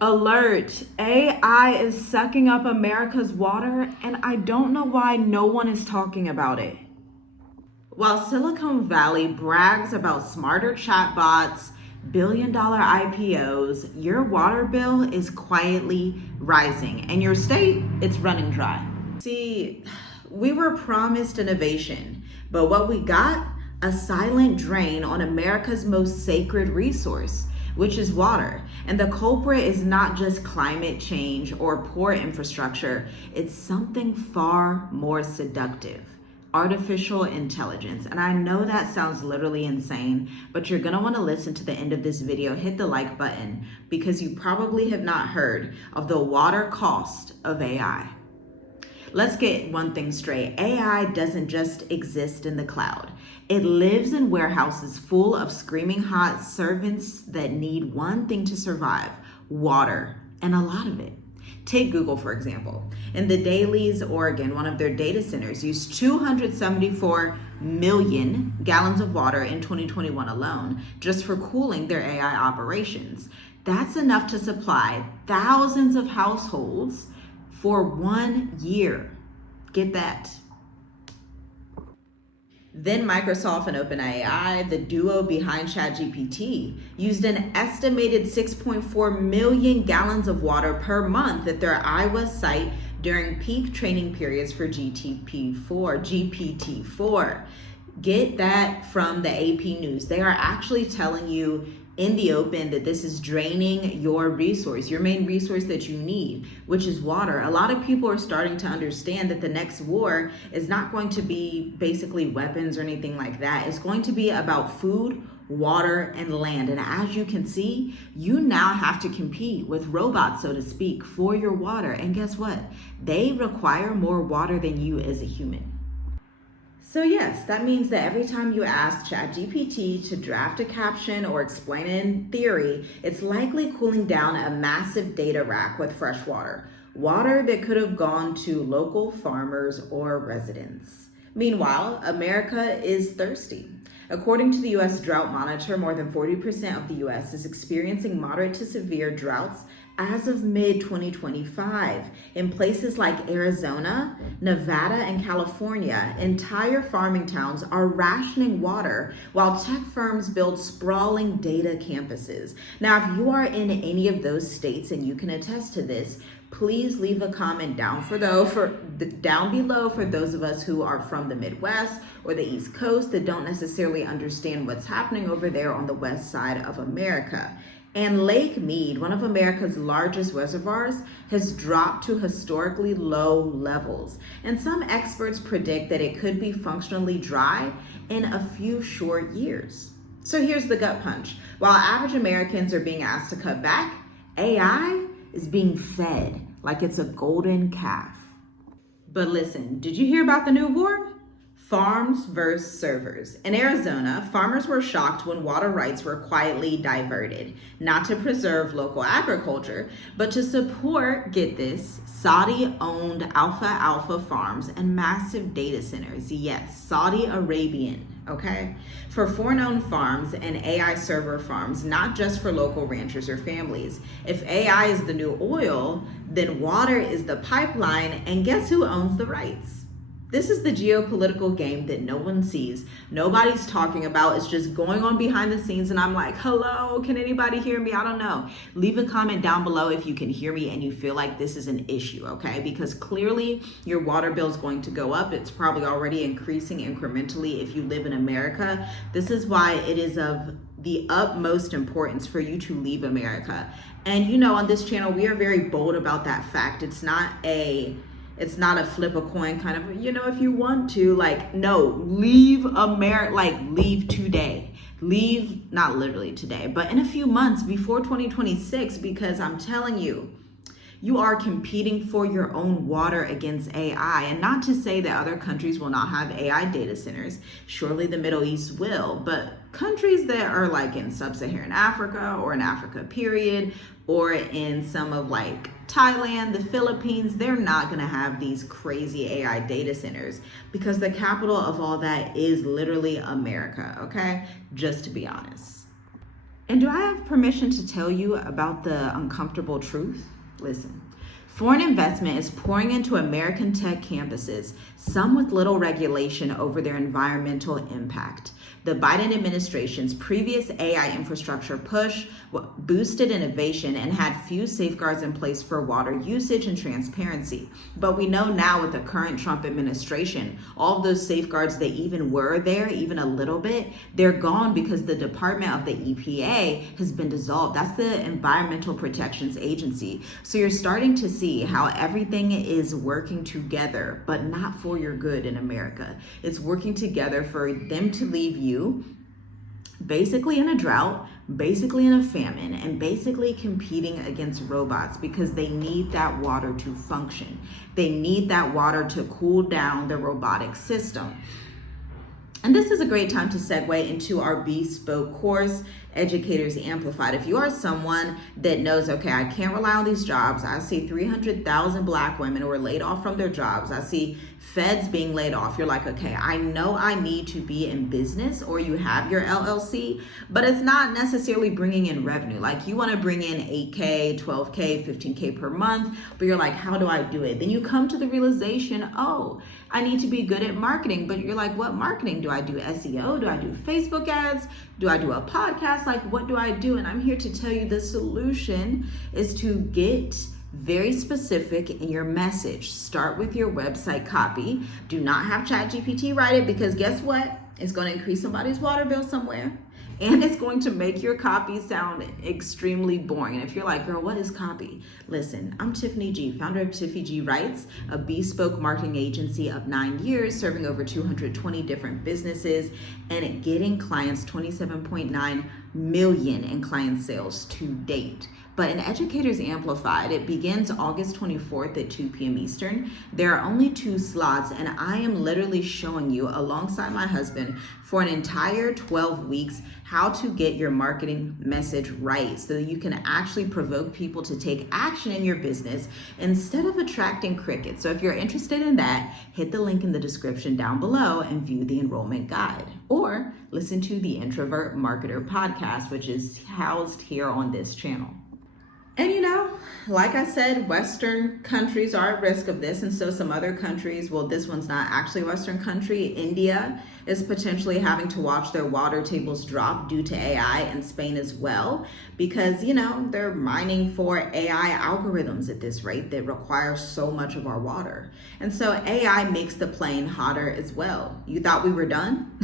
Alert! AI is sucking up America's water, and I don't know why no one is talking about it. While Silicon Valley brags about smarter chatbots, billion-dollar IPOs, your water bill is quietly rising, and your state, it's running dry. See, we were promised innovation, but what we got? A silent drain on America's most sacred resource, which is water. And the culprit is not just climate change or poor infrastructure, it's something far more seductive. Artificial intelligence. And I know that sounds literally insane, but you're gonna wanna listen to the end of this video, hit the like button, because you probably have not heard of the water cost of AI. Let's get one thing straight. AI doesn't just exist in the cloud. It lives in warehouses full of screaming hot servants that need one thing to survive: water, and a lot of it. Take Google, for example. In the Dalles, Oregon, one of their data centers used 274 million gallons of water in 2021 alone, just for cooling their AI operations. That's enough to supply thousands of households for 1 year. Get that. Then Microsoft and OpenAI, the duo behind ChatGPT, used an estimated 6.4 million gallons of water per month at their Iowa site during peak training periods for GPT-4. Get that from the AP News. They are actually telling you in the open that this is draining your resource, your main resource that you need, which is water. A lot of people are starting to understand that the next war is not going to be basically weapons or anything like that. It's going to be about food, water, and land. And as you can see, you now have to compete with robots, so to speak, for your water. And guess what? They require more water than you as a human. So yes, that means that every time you ask ChatGPT to draft a caption or explain it in theory, it's likely cooling down a massive data rack with fresh water. Water that could have gone to local farmers or residents. Meanwhile, America is thirsty. According to the U.S. Drought Monitor, more than 40% of the U.S. is experiencing moderate to severe droughts as of mid-2025. In places like Arizona, Nevada, and California, entire farming towns are rationing water while tech firms build sprawling data campuses. Now, if you are in any of those states and you can attest to this, please leave a comment down below for those of us who are from the Midwest or the East Coast that don't necessarily understand what's happening over there on the west side of America. And Lake Mead, one of America's largest reservoirs, has dropped to historically low levels. And some experts predict that it could be functionally dry in a few short years. So here's the gut punch. While average Americans are being asked to cut back, AI is being fed like it's a golden calf. But listen, did you hear about the new war? Farms versus servers. In Arizona, farmers were shocked when water rights were quietly diverted, not to preserve local agriculture, but to support, get this, Saudi-owned alfalfa farms and massive data centers. Yes, Saudi Arabian, okay? For foreign-owned farms and AI server farms, not just for local ranchers or families. If AI is the new oil, then water is the pipeline, and guess who owns the rights? This is the geopolitical game that no one sees. Nobody's talking about. It's just going on behind the scenes. And I'm like, hello, can anybody hear me? I don't know. Leave a comment down below if you can hear me and you feel like this is an issue, okay? Because clearly your water bill is going to go up. It's probably already increasing incrementally if you live in America. This is why it is of the utmost importance for you to leave America. And you know, on this channel, we are very bold about that fact. It's not a flip a coin kind of, you know, if you want to, like, no, leave America, like leave today. Leave, not literally today, but in a few months before 2026, because I'm telling you, you are competing for your own water against AI. And not to say that other countries will not have AI data centers. Surely the Middle East will, but countries that are like in sub-Saharan Africa or in Africa period, or in some of like Thailand, the Philippines, they're not gonna have these crazy AI data centers because the capital of all that is literally America, okay? Just to be honest. And do I have permission to tell you about the uncomfortable truth? Listen. Foreign investment is pouring into American tech campuses, some with little regulation over their environmental impact. The Biden administration's previous AI infrastructure push boosted innovation and had few safeguards in place for water usage and transparency. But we know now with the current Trump administration, all of those safeguards that even were there, even a little bit, they're gone because the Department of the EPA has been dissolved. That's the Environmental Protections Agency. So you're starting to see how everything is working together, but not for your good in America. It's working together for them to leave you basically in a drought, basically in a famine, and basically competing against robots because they need that water to function. They need that water to cool down the robotic system. And this is a great time to segue into our bespoke course, Educators Amplified. If you are someone that knows, okay, I can't rely on these jobs. I see 300,000 Black women who are laid off from their jobs. I see feds being laid off. You're like, okay, I know I need to be in business, or you have your LLC, but it's not necessarily bringing in revenue. Like you want to bring in 8K, 12K, 15K per month, but you're like, how do I do it? Then you come to the realization, oh, I need to be good at marketing, but you're like, what marketing? Do I do SEO? Do I do Facebook ads? Do I do a podcast? Like, what do I do? And I'm here to tell you the solution is to get very specific in your message. Start with your website copy. Do not have ChatGPT write it, because guess what? It's going to increase somebody's water bill somewhere. And it's going to make your copy sound extremely boring. And if you're like, girl, what is copy? Listen, I'm Tiffany G, founder of Tiffy G Writes, a bespoke marketing agency of 9 years, serving over 220 different businesses and getting clients 27.9 million in client sales to date. But in Educators Amplified, it begins August 24th at 2 p.m. Eastern. There are only 2 slots, and I am literally showing you, alongside my husband, for an entire 12 weeks, how to get your marketing message right so that you can actually provoke people to take action in your business instead of attracting crickets. So if you're interested in that, hit the link in the description down below and view the enrollment guide. Or listen to the Introvert Marketer podcast, which is housed here on this channel. And you know, like I said, Western countries are at risk of this. And so some other countries, well, this one's not actually a Western country. India is potentially having to watch their water tables drop due to AI, and Spain as well, because, you know, they're mining for AI algorithms at this rate that require so much of our water. And so AI makes the plane hotter as well. You thought we were done?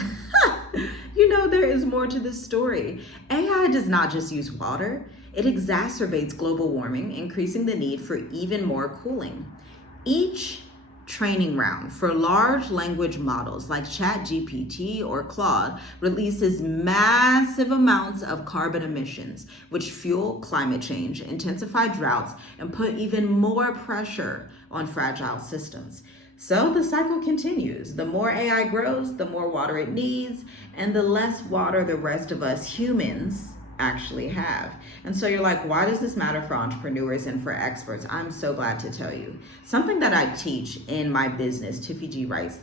You know, there is more to this story. AI does not just use water. It exacerbates global warming, increasing the need for even more cooling. Each training round for large language models like ChatGPT or Claude releases massive amounts of carbon emissions, which fuel climate change, intensify droughts, and put even more pressure on fragile systems. So the cycle continues. The more AI grows, the more water it needs, and the less water the rest of us humans actually have. And so you're like, why does this matter for entrepreneurs and for experts? I'm so glad to tell you. Something that I teach in my business, Tiffy G Writes,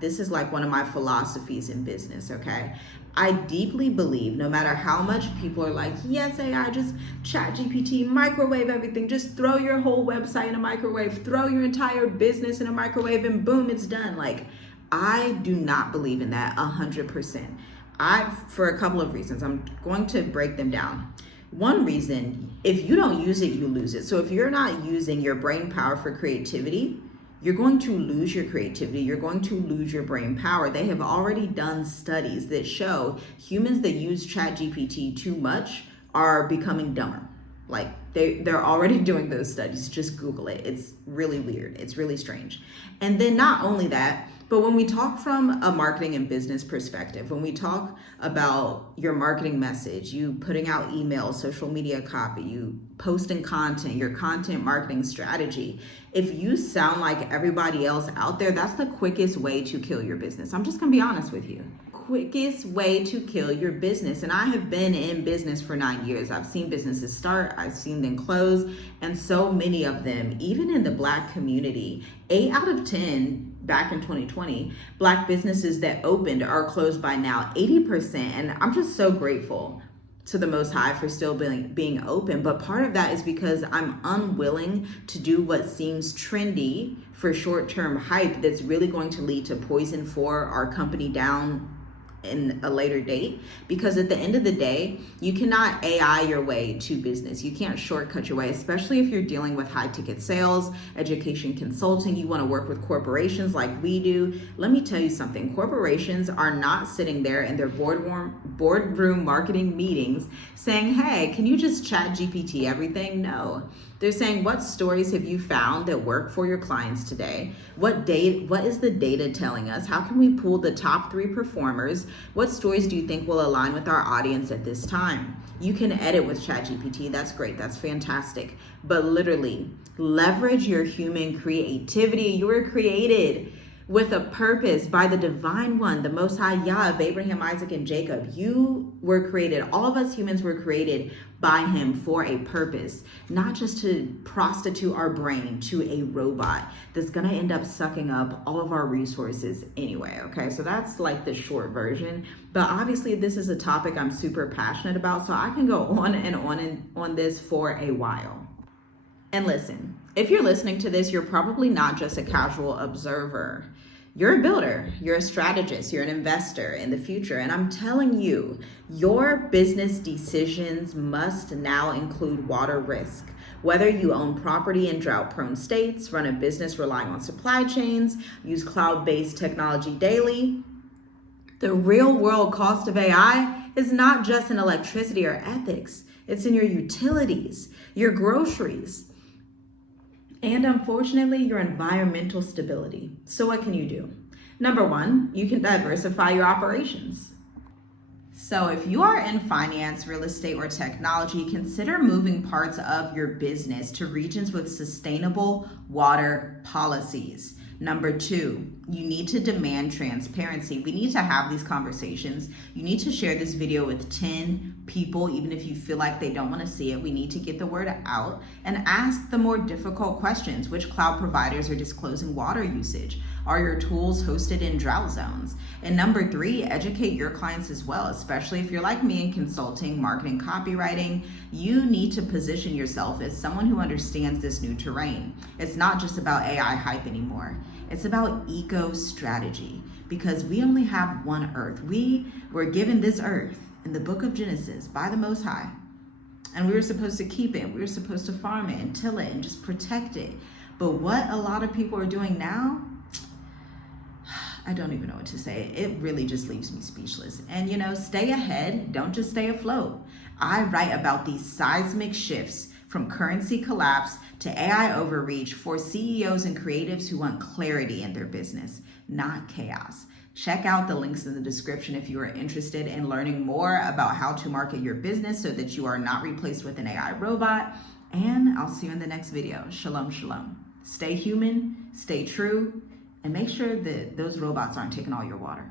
this is like one of my philosophies in business, okay? I deeply believe no matter how much people are like, yes, AI, just ChatGPT, microwave everything, just throw your whole website in a microwave, throw your entire business in a microwave, and boom, it's done. Like, I do not believe in that 100%. For a couple of reasons. I'm going to break them down. One reason, if you don't use it, you lose it. So if you're not using your brain power for creativity, you're going to lose your creativity. You're going to lose your brain power. They have already done studies that show humans that use ChatGPT too much are becoming dumber. Like they're already doing those studies. Just Google it. It's really weird. It's really strange. And then not only that, but when we talk from a marketing and business perspective, when we talk about your marketing message, you putting out emails, social media copy, you posting content, your content marketing strategy, if you sound like everybody else out there, that's the quickest way to kill your business. I'm just gonna be honest with you. Quickest way to kill your business. And I have been in business for 9 years. I've seen businesses start, I've seen them close, and so many of them, even in the Black community, 8 out of 10 back in 2020, Black businesses that opened are closed by now 80%. And I'm just so grateful to the Most High for still being open. But part of that is because I'm unwilling to do what seems trendy for short-term hype that's really going to lead to poison for our company down in a later date. Because at the end of the day, you cannot AI your way to business. You can't shortcut your way, especially if you're dealing with high ticket sales, education consulting. You want to work with corporations like we do. Let me tell you something. Corporations are not sitting there in their boardroom marketing meetings saying, hey, can you just ChatGPT everything? No. They're saying, what stories have you found that work for your clients today? What is the data telling us? How can we pull the top 3 performers? What stories do you think will align with our audience at this time? You can edit with ChatGPT. That's great. That's fantastic. But literally, leverage your human creativity. You were created with a purpose by the divine one, the Most High Yah of Abraham, Isaac, and Jacob. You were created, all of us humans were created by him for a purpose, not just to prostitute our brain to a robot that's gonna end up sucking up all of our resources anyway, okay? So that's like the short version. But obviously this is a topic I'm super passionate about, so I can go on and on this for a while. And listen, if you're listening to this, you're probably not just a casual observer. You're a builder, you're a strategist, you're an investor in the future. And I'm telling you, your business decisions must now include water risk. Whether you own property in drought-prone states, run a business relying on supply chains, use cloud-based technology daily, the real-world cost of AI is not just in electricity or ethics. It's in your utilities, your groceries, and unfortunately, your environmental stability. So what can you do? Number 1, you can diversify your operations. So if you are in finance, real estate, or technology, consider moving parts of your business to regions with sustainable water policies. Number 2, you need to demand transparency. We need to have these conversations. You need to share this video with 10 people, even if you feel like they don't want to see it. We need to get the word out and ask the more difficult questions. Which cloud providers are disclosing water usage? Are your tools hosted in drought zones? And number 3, educate your clients as well, especially if you're like me in consulting, marketing, copywriting. You need to position yourself as someone who understands this new terrain. It's not just about AI hype anymore. It's about eco strategy, because we only have one earth. We were given this earth in the book of Genesis by the Most High, and we were supposed to keep it. We were supposed to farm it and till it and just protect it. But what a lot of people are doing now, I don't even know what to say. It really just leaves me speechless. And stay ahead, don't just stay afloat. I write about these seismic shifts from currency collapse to AI overreach for CEOs and creatives who want clarity in their business, not chaos. Check out the links in the description if you are interested in learning more about how to market your business so that you are not replaced with an AI robot. And I'll see you in the next video. Shalom, shalom. Stay human, stay true, and make sure that those robots aren't taking all your water.